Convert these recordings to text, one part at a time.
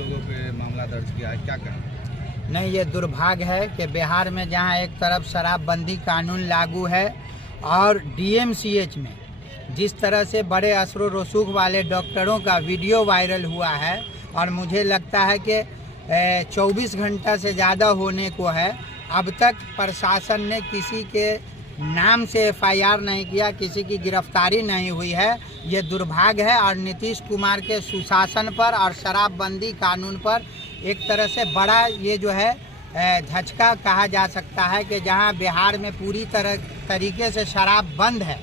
लोगों पे मामला दर्ज किया है, क्या कहें? नहीं, ये दुर्भाग्य है कि बिहार में जहां एक तरफ शराबबंदी कानून लागू है और डीएमसीएच में जिस तरह से बड़े असर रसूख वाले डॉक्टरों का वीडियो वायरल हुआ है और मुझे लगता है कि 24 घंटा से ज़्यादा होने को है, अब तक प्रशासन ने किसी के नाम से एफआईआर नहीं किया, किसी की गिरफ्तारी नहीं हुई है। ये दुर्भाग्य है और नीतीश कुमार के सुशासन पर और शराबबंदी कानून पर एक तरह से बड़ा ये जो है धचका कहा जा सकता है कि जहां बिहार में पूरी तरीके से शराब बंद है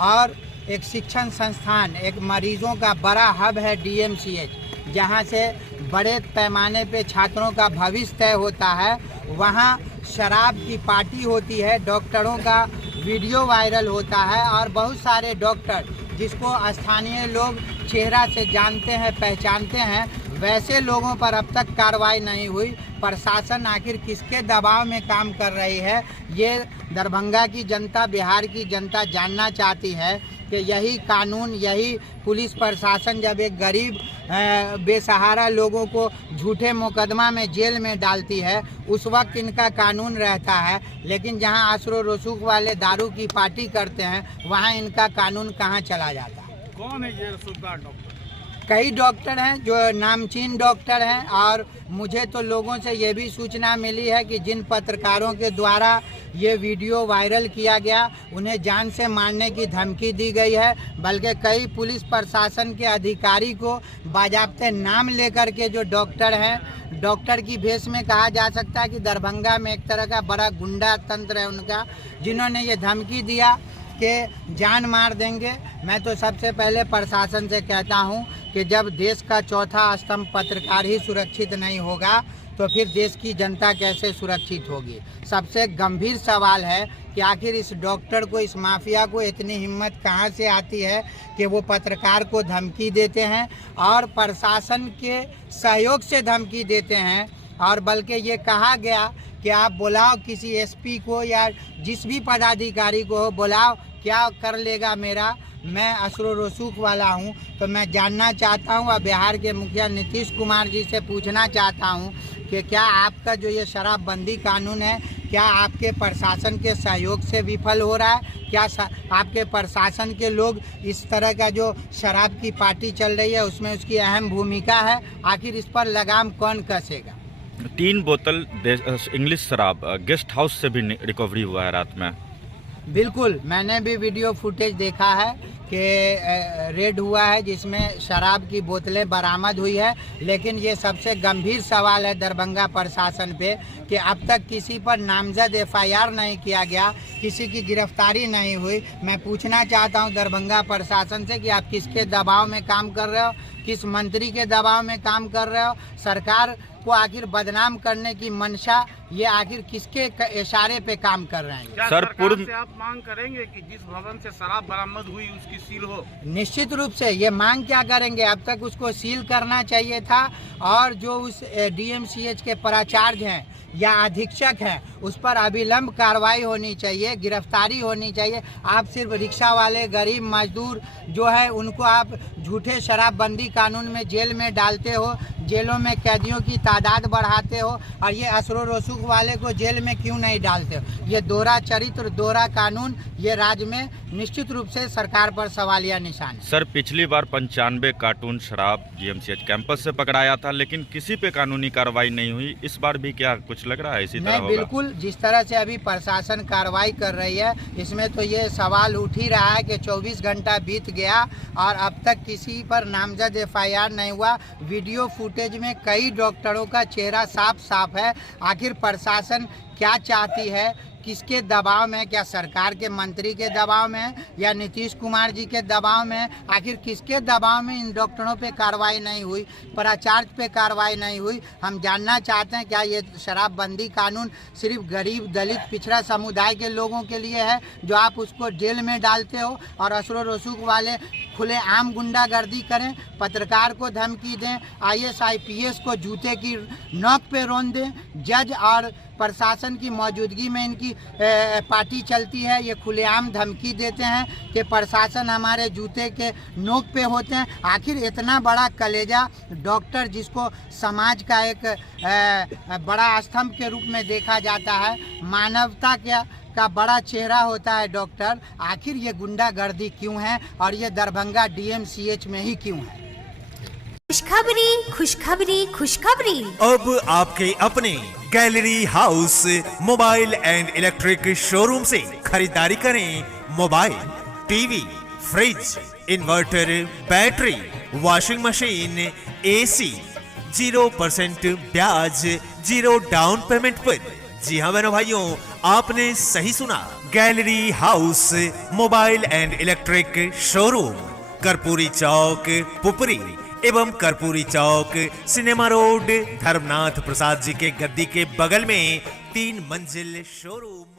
और एक शिक्षण संस्थान, एक मरीजों का बड़ा हब है डीएमसीएच, जहां से बड़े पैमाने पे छात्रों का भविष्य तय होता है, वहां शराब की पार्टी होती है, डॉक्टरों का वीडियो वायरल होता है और बहुत सारे डॉक्टर जिसको स्थानीय लोग चेहरा से जानते हैं, पहचानते हैं, वैसे लोगों पर अब तक कार्रवाई नहीं हुई। प्रशासन आखिर किसके दबाव में काम कर रही है, ये दरभंगा की जनता, बिहार की जनता जानना चाहती है कि यही कानून, यही पुलिस प्रशासन जब एक गरीब बेसहारा लोगों को झूठे मुकदमा में जेल में डालती है, उस वक्त इनका कानून रहता है, लेकिन जहां असर रसूख वाले दारू की पार्टी करते हैं वहां इनका कानून कहां चला जाता है। कौन है ये रसूखदार डॉक्टर? कई डॉक्टर हैं जो नामचीन डॉक्टर हैं और मुझे तो लोगों से ये भी सूचना मिली है कि जिन पत्रकारों के द्वारा ये वीडियो वायरल किया गया उन्हें जान से मारने की धमकी दी गई है, बल्कि कई पुलिस प्रशासन के अधिकारी को बाजाप्ते नाम लेकर के जो डॉक्टर हैं, डॉक्टर की भेष में कहा जा सकता है कि दरभंगा में एक तरह का बड़ा गुंडा तंत्र है उनका, जिन्होंने ये धमकी दिया कि जान मार देंगे। मैं तो सबसे पहले प्रशासन से कहता हूं कि जब देश का चौथा स्तंभ पत्रकार ही सुरक्षित नहीं होगा तो फिर देश की जनता कैसे सुरक्षित होगी। सबसे गंभीर सवाल है कि आखिर इस डॉक्टर को, इस माफिया को इतनी हिम्मत कहां से आती है कि वो पत्रकार को धमकी देते हैं और प्रशासन के सहयोग से धमकी देते हैं। और बल्कि ये कहा गया कि आप बुलाओ किसी एसपी को या जिस भी पदाधिकारी को हो, बुलाओ, क्या कर लेगा मेरा, मैं असर रसूख वाला हूं। तो मैं जानना चाहता हूं और बिहार के मुखिया नीतीश कुमार जी से पूछना चाहता हूं कि क्या आपका जो ये शराबबंदी कानून है, क्या आपके प्रशासन के सहयोग से विफल हो रहा है? क्या आपके प्रशासन के लोग इस तरह का जो शराब की पार्टी चल रही है उसमें उसकी अहम भूमिका है? आखिर इस पर लगाम कौन कसेगा? 3 बोतल इंग्लिश शराब गेस्ट हाउस से भी रिकवरी हुआ है रात में। बिल्कुल, मैंने भी वीडियो फुटेज देखा है कि रेड हुआ है जिसमें शराब की बोतलें बरामद हुई है, लेकिन ये सबसे गंभीर सवाल है दरभंगा प्रशासन पे कि अब तक किसी पर नामजद एफआईआर नहीं किया गया, किसी की गिरफ्तारी नहीं हुई। मैं पूछना चाहता हूं दरभंगा प्रशासन से कि आप किसके दबाव में काम कर रहे हो, किस मंत्री के दबाव में काम कर रहे हो? सरकार को आखिर बदनाम करने की मंशा ये आखिर किसके इशारे पे काम कर रहे हैं? सर, पूर्व से आप मांग करेंगे कि जिस भवन से शराब बरामद हुई उसकी सील हो? निश्चित रूप से ये मांग क्या करेंगे, अब तक उसको सील करना चाहिए था और जो उस डीएमसीएच के प्राचार्य हैं या अधीक्षक हैं उस पर अविलंब कार्रवाई होनी चाहिए, गिरफ्तारी होनी चाहिए। आप सिर्फ रिक्शा वाले गरीब मजदूर जो है उनको आप झूठे शराबबंदी कानून में जेल में डालते हो, जेलों में कैदियों की तादाद बढ़ाते हो और ये असर रसूख वाले को जेल में क्यों नहीं डालते हो? ये दोहरा चरित्र, दोहरा कानून ये राज्य में निश्चित रूप से सरकार पर सवालिया निशान है। सर, पिछली बार 95 कार्टून शराब डीएमसीएच कैंपस से पकड़ाया था, लेकिन किसी पे कानूनी कार्रवाई नहीं हुई। इस बार भी क्या कुछ लग रहा है इसी तरह होगा? बिल्कुल, जिस तरह से अभी प्रशासन कार्रवाई कर रही है इसमें तो ये सवाल उठ ही रहा है कि 24 घंटा बीत गया और अब तक किसी पर नामजद एफआईआर नहीं हुआ। वीडियो फुटेज में कई डॉक्टरों का चेहरा साफ साफ है। आखिर प्रशासन क्या चाहती है, किसके दबाव में? क्या सरकार के मंत्री के दबाव में या नीतीश कुमार जी के दबाव में? आखिर किसके दबाव में इन डॉक्टरों पे कार्रवाई नहीं हुई, प्राचार्य पे कार्रवाई नहीं हुई? हम जानना चाहते हैं क्या ये शराबबंदी कानून सिर्फ गरीब, दलित, पिछड़ा समुदाय के लोगों के लिए है जो आप उसको जेल में डालते हो और असर रसूख वाले खुले आम गुंडागर्दी करें, पत्रकार को धमकी दें, IAS IPS को जूते की नोक पे रौंद दें, जज और प्रशासन की मौजूदगी में इनकी पार्टी चलती है। ये खुलेआम धमकी देते हैं कि प्रशासन हमारे जूते के नोक पे होते हैं। आखिर इतना बड़ा कलेजा डॉक्टर, जिसको समाज का एक बड़ा स्तंभ के रूप में देखा जाता है, मानवता का बड़ा चेहरा होता है डॉक्टर, आखिर ये गुंडागर्दी क्यों है और ये दरभंगा DMCH में ही क्यों है? खुशखबरी खुशखबरी खुशखबरी। अब आपके अपने gallery house mobile and electric showroom से खरीदारी करें mobile, TV, fridge, inverter, battery, washing machine, AC, 0% ब्याज, 0 डाउन पेमेंट पर। जी हाँ बहनों भाइयों, आपने सही सुना, gallery house mobile and electric showroom, Karpoori Chowk, Pupri एवं कर्पूरी चौक, सिनेमा रोड, धर्मनाथ प्रसाद जी के गद्दी के बगल में 3 मंजिल शोरूम।